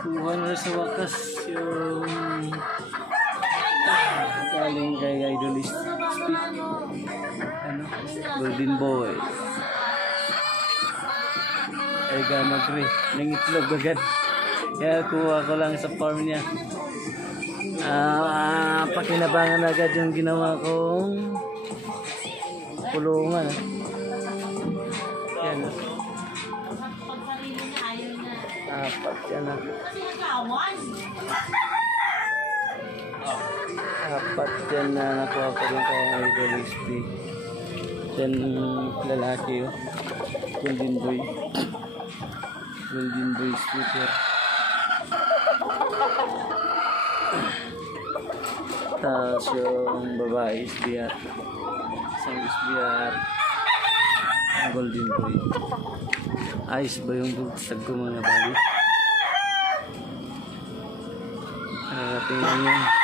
Kuha na sa wakas yung galing kay Idolist Speak. Ano? Golden Boy. Ay gamagre. Nangitlog agad. Kaya kuha ko lang sa farm niya. Pakinabangan agad yung ginawa kong kulungan. Yan. Apat yan na. Apat yan na nakuha ko rin kay Idolist Speak. Yan lalaki oh. Golden Boy. Golden Boy Speaker. Tapos yung babae SBR. Isang SBR. Golden Boy. Ayos ba yung bugsag ko mga bali? Tingnan yun.